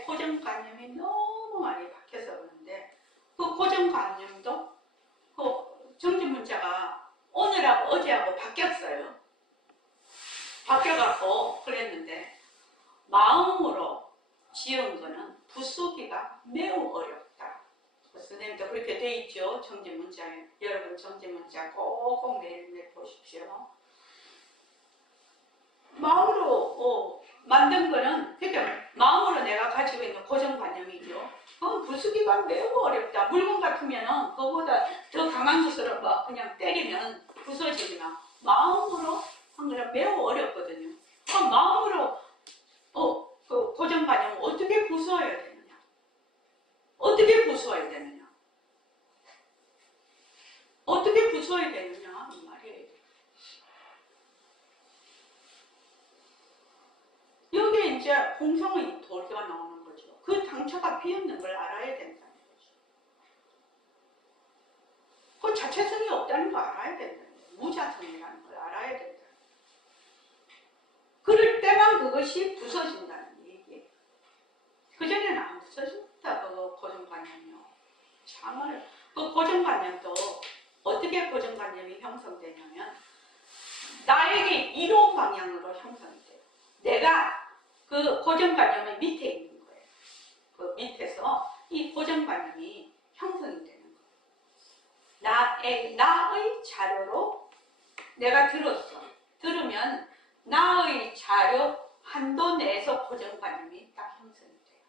고정관념이 너무 많이 박혀서 그러는데 그 고정관념도 그 정지문자가 오늘하고 어제하고 바뀌었어요. 바뀌어갖고 그랬는데 마음으로 지은 거는 부수기가 매우 어렵다. 선생님도 그렇게 돼 있죠. 정지문자에. 여러분 정지문자 꼭꼭 매일매일 보십시오. 마음으로 만든 거는 그러니까 마음으로 내가 가지고 있는 고정관념이죠. 부수기가 매우 어렵다. 물건 같으면은 그거보다 더 강한 것으로 막 그냥 때리면 부서지지만 마음으로 한 거는 매우 어렵거든요. 그럼 마음으로 그 고정관념을 어떻게 부수어야 되느냐? 어떻게 부수어야 되느냐? 어떻게 부수어야 되느냐? 이 말이에요. 여기에 이제 공성의 도리가 나오는 거죠. 그 당처가 비었는 걸 알아야 된다는 거죠. 그 자체성이 없다는 걸 알아야 된다는 거예요. 무자성이라는 걸 알아야 된다는 거예요. 그럴 때만 그것이 부서진다는 얘기예요. 그전에는 안 부서진다. 그 고정관념이요. 참을 그 고정관념도 어떻게 고정관념이 형성되냐면 나에게 이로운 방향으로 형성이 돼요. 내가 그 고정관념의 밑에 있는 거예요. 그 밑에서 이 고정관념이 형성이 되는 거예요. 나의 자료로 내가 들었어. 들으면 나의 자료 한도 내에서 고정관념이 딱 형성이 돼요.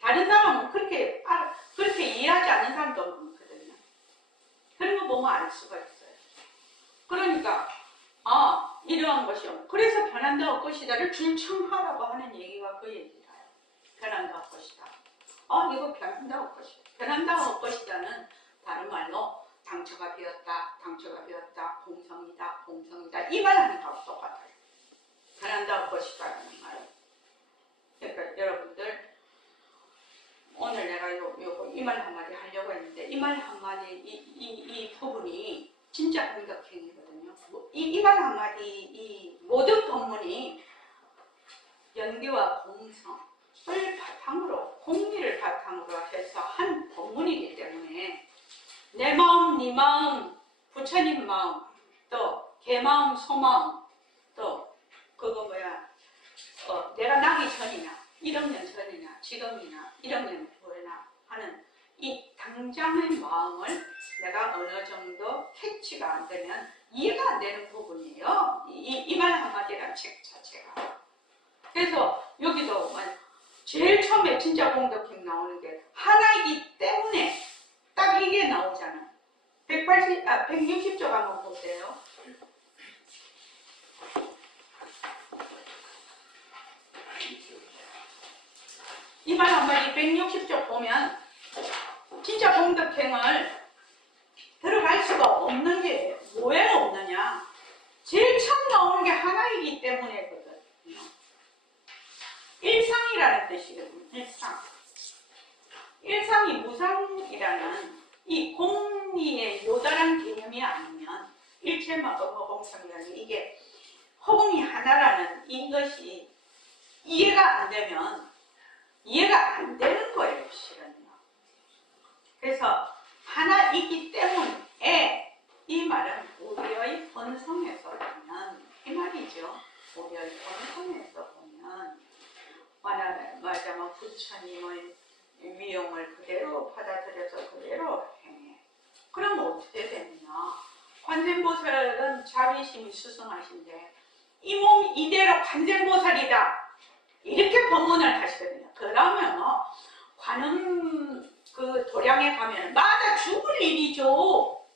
다른 사람은 그렇게 이해하지 않는 사람도 많거든요. 그런 거 보면 알 수가 있어요. 그러니까 이러한 것이요. 그래서 변한다 엇것이다를 줄청하라고 하는 얘기가 그 얘기예요. 변한다 엇것이다. 이거 변한다 엇것이다. 변한다 엇것이다는 다른 말로 당처가 비었다, 당처가 비었다, 공성이다, 공성이다. 이 말하는 거하고 똑같아요. 변한다 엇것이다라는 말. 그러니까 여러분들 오늘 내가 이 말 한마디 하려고 했는데 이 말 한마디 이 부분이 진짜 공격행위거든요. 이 말 한마디 이 모든 법문이 연기와 공성을 바탕으로 공리를 바탕으로 해서 한 법문이기 때문에 내 마음, 네 마음, 부처님 마음, 또 개 마음, 소 마음, 또 그거 내가 나기 전이냐, 1억 년 전이냐, 지금이냐, 1억 년 후에나 하는 이 당장의 마음을 내가 어느 정도 캐치가 안 되면 이해가 안 되는 부분이에요. 이 말 한마디란 책 자체가. 그래서 여기도 제일 처음에 진짜 공덕행 나오는 게 하나이기 때문에 딱 이게 나오잖아요. 160쪽 한번 보세요. 이 말 한마디 160쪽 보면 진짜 공덕행을 들어갈 수가 없는 게 왜 없느냐? 제일 처음 나오는 게 하나이기 때문이거든요. 일상이라는 뜻이거든요. 일상. 일상이 무상이라는 이 공리의 요다란 개념이 아니면 일체마법 허공성이라는 이게 허공이 하나라는 이것이 이해가 안 되면 이해가 안 되는 거예요, 실은요. 그래서 하나이기 때문에 이 말은 우리의 본성에서 보면 이 말이죠. 우리의 본성에서 보면 말하자면 부처님의 위용을 그대로 받아들여서 그대로 행해. 그럼 어떻게 되느냐? 관세음보살은 자비심이 수승하신데 이 몸 이대로 관세음보살이다. 이렇게 법문을 하시거든요. 그러면 관음 그 도량에 가면 맞아 죽을 일이죠.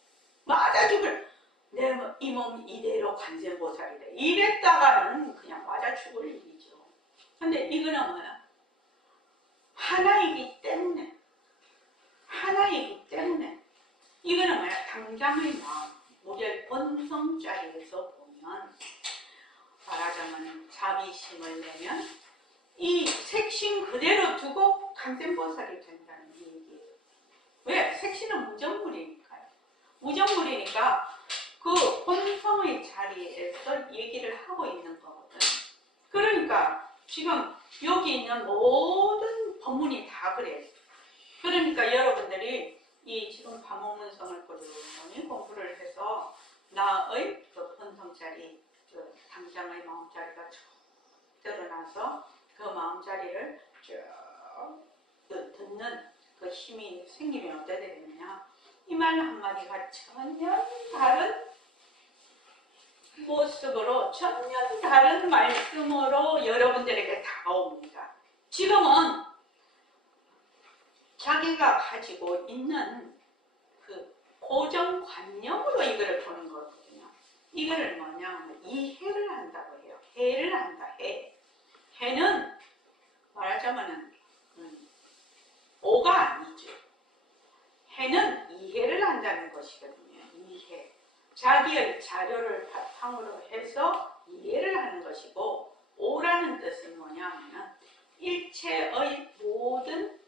맞아 죽을. 내 이 몸 이대로 관세음보살이다. 이랬다가는 그냥 맞아 죽을 일이죠. 근데 이거는 뭐야? 하나이기 때문에 이거는 뭐야? 당장의 마음, 우리의 본성 자리에서 보면 말하자면 자비심을 내면 이 색심 그대로 두고 관세음보살이 된다는 얘기예요. 왜? 색심은 무정물이니까요. 무정물이니까 그 본성의 자리에서 얘기를 하고 있는 거거든. 그러니까 지금 여기 있는 모든 법문이 다 그래요. 그러니까 여러분들이 이 지금 반모문성을 꾸준히 공부를 해서 나의 그 본성자리, 그 당장의 마음자리가 쭉 드러나서 그 마음자리를 쭉 듣는 그 힘이 생기면 어떻게 되느냐? 이 말 한마디가 전혀 다른 모습으로 전혀 다른 말씀으로 여러분들에게 다가옵니다. 지금은 자기가 가지고 있는 그 고정관념으로 이거를 보는 거거든요. 이거를 뭐냐? 이해를 한다고 해요. 해를 한다. 해는 말하자면은 오가 아니죠. 해는 이해를 한다는 것이거든요. 이해. 자기의 자료를 바탕으로 해서 이해를 하는 것이고, 오라는 뜻은 뭐냐면 일체의 모든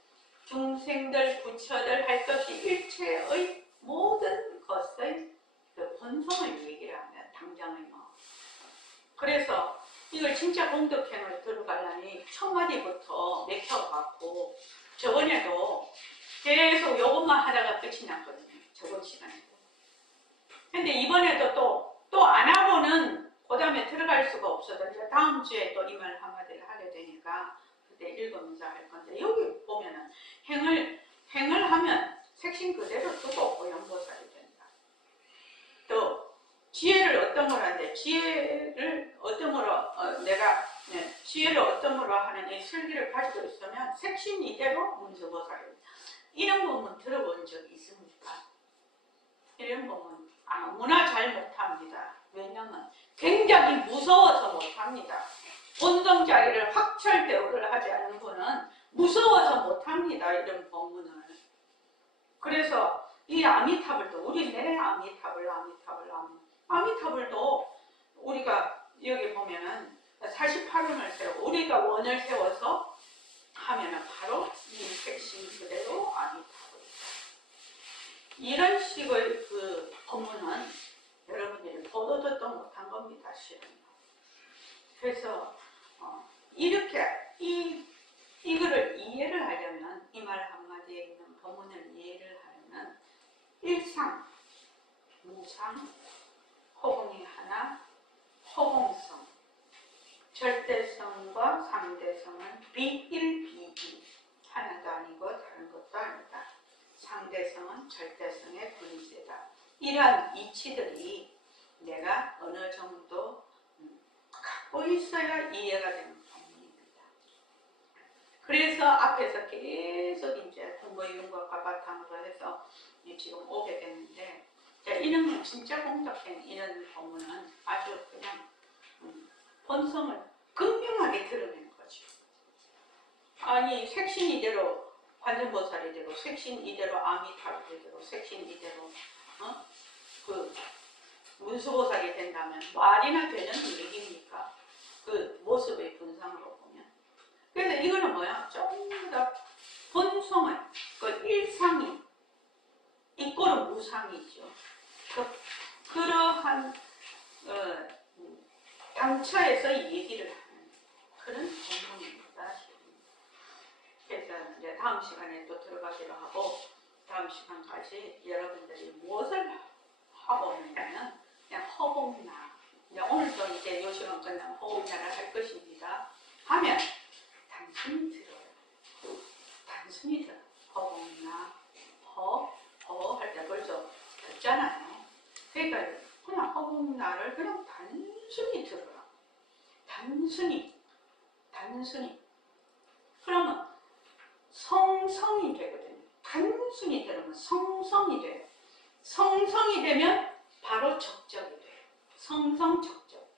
중생들, 부처들 할 것 없이 일체의 모든 것의 그 본성을 얘기를 하면 당장의 마음. 그래서 이걸 진짜 공덕행을 들어가려니 첫 마디부터 맥혀갖고 저번에도 계속 요것만 하다가 끝이 났거든요. 저번 시간에도. 근데 이번에도 또 안 하고는 그 다음에 들어갈 수가 없어서 이제 다음 주에 또 이 말 한마디를 하게 되니까 그때 읽으면서 할 건데, 여기 보면은 행을 하면 색신 그대로 두고 고연보살이 된다. 또 지혜를 어떤 걸 하는데, 지혜를 어떤 거로 지혜를 어떤 거로 하는 이 슬기를 가지고 있으면 색신 이대로 문수보살이 된다. 이런 부분 들어본 적 있습니까? 이런 부분 아무나 잘 못합니다. 왜냐면 굉장히 무서워서 못합니다. 본성 자리를 확철 대우를 하지 않는 분은 무서워서 못합니다. 이런 법문을. 그래서 이 아미타불도 우리 내 아미타불도 우리가 여기 보면은 48원을 세우고 우리가 원을 세워서 하면은 바로 이 핵심 그대로 아미타불. 이런 식의 그 법문은 여러분들이 보도 듣도 못한 겁니다, 실은. 그래서 이렇게 이거를 이해를 하려면, 이 말 한마디에 있는 법문을 이해를 하려면 일상, 무상, 허공이 하나, 허공성, 절대성과 상대성은 비일비이, 하나도 아니고 다른 것도 아니다. 상대성은 절대성의 분재다. 이러한 이치들이 내가 어느 정도 갖고 있어야 이해가 되는 법문입니다. 그래서 앞에서 계속 이제 공부윤곽과 바탕으로 해서 지금 오게 됐는데, 이런 진짜 공덕행 이런 법문은 아주 그냥 본성을 극명하게 드러내는 거죠. 아니 색신 이대로 관세음보살이 되고 색신 이대로 아미타불이 되고 색신 이대로 그 문수보살이 된다면 말이나 되는 얘기입니까? 그 모습의 분상으로 보면. 그래서 이거는 뭐야? 전부 다 본성을 그 일상이 이꼬는 무상이죠. 그러한 당처에서 얘기를 하는 그런 본성입니다. 그래서 이제 다음 시간에 또 들어가기로 하고 다음 시간까지 여러분들이 무엇을 하고 있냐면 그냥 허공나 오늘도 이제 요 시간 끝나면 허공나를 할 것입니다. 하면 단순히 들어요. 단순히 들어. 허공나 허 할 때 벌써 듣잖아요. 그러니까 그냥 허공나를 그냥 단순히 들어라. 단순히 그러면 성성이 되거든요. 단순히 들으면 성성이 돼요. 성성이 되면 바로 적적이 돼요. 성성적적.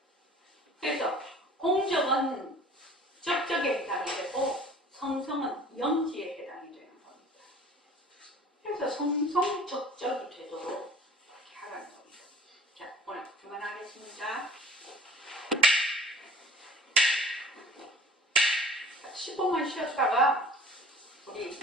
그래서 공적은 적적에 해당이 되고 성성은 영지에 해당이 되는 겁니다. 그래서 성성적적이 되도록 이렇게 하라는 겁니다. 자, 오늘 그만하겠습니다. 10분만 쉬었다가 우리